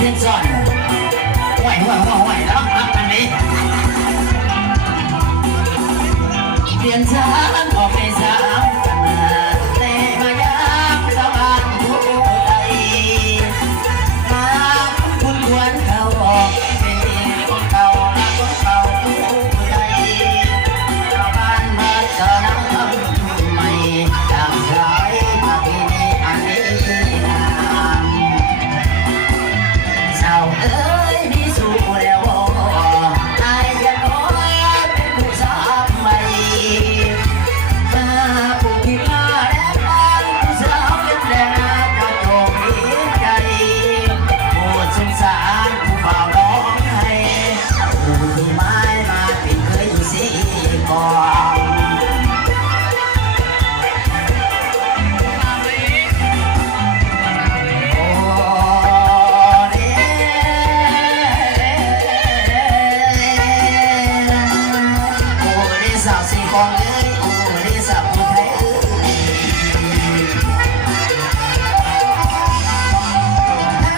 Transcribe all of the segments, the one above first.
เล่นซ่อนห่วยแล้วรับกันนี้เปลี่ยนสารออกในสามกันแต่มายามสบานผู้ใดมาคุณควรเข้าออกเป็นคนเก่ารักคนเก่าผู้ใดชาวบ้านมาเจอน้ำทำใหม่ดังสายมาที่นี่อันนี้นานเศร้าเอ้ยมีสู่แล้วอายจะน้อยเป็นผู้สาวใหม่มาผู้ที่มาแล้วกันผู้สาวเล็กแรงก็โจมดีใจผู้สงสารผู้บ่าวร้องไห้ผู้ที่ไม้มาเป็นเคยสีก่อนสาวสีกองเอ้ยโอ้ยสาวผู้ไทยเ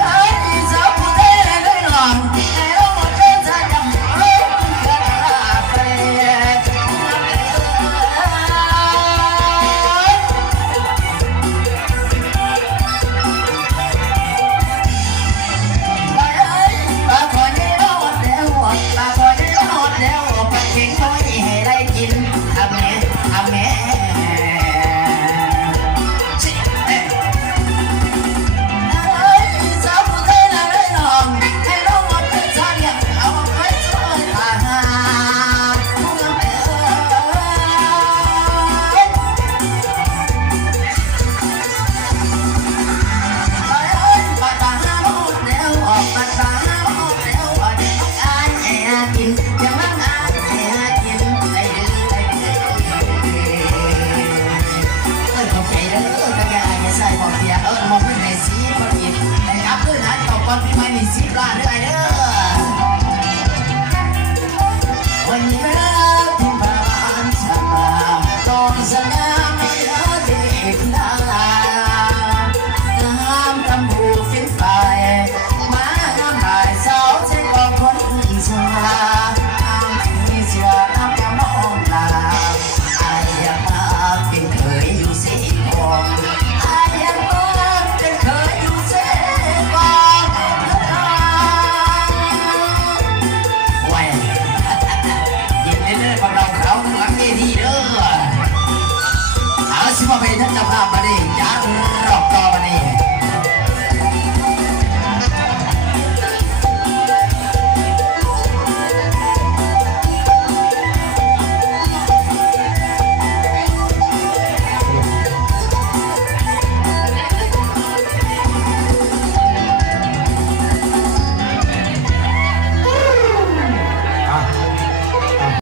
อ้ยสาวผู้ไทยเลยหลอนให้เราหมดเป็นชาจำเรื่องเกิดอะไรไปปากคนนี้รอดแล้วปากคนนี้รอดแล้วปากเก่งน้อยให้ได้กินทำแม่สาวผู้ไทยเลยน้องให้เราหมดเป็นชาเลี้ยงเอาไปช่วยตาหาผู้งามเอ๋ยปากตาหาหมดแล้วออกปากตาหาหมดแล้วออกยังอายแอบกินยังมั่งอายแอบกินได้เข้าใจเด้อก็อย่าใส่บอกเพียมองขึ้นในสีพอดีนะครับขึ้นนะตกก่อนพี่ไม่มีสีปลาด้วย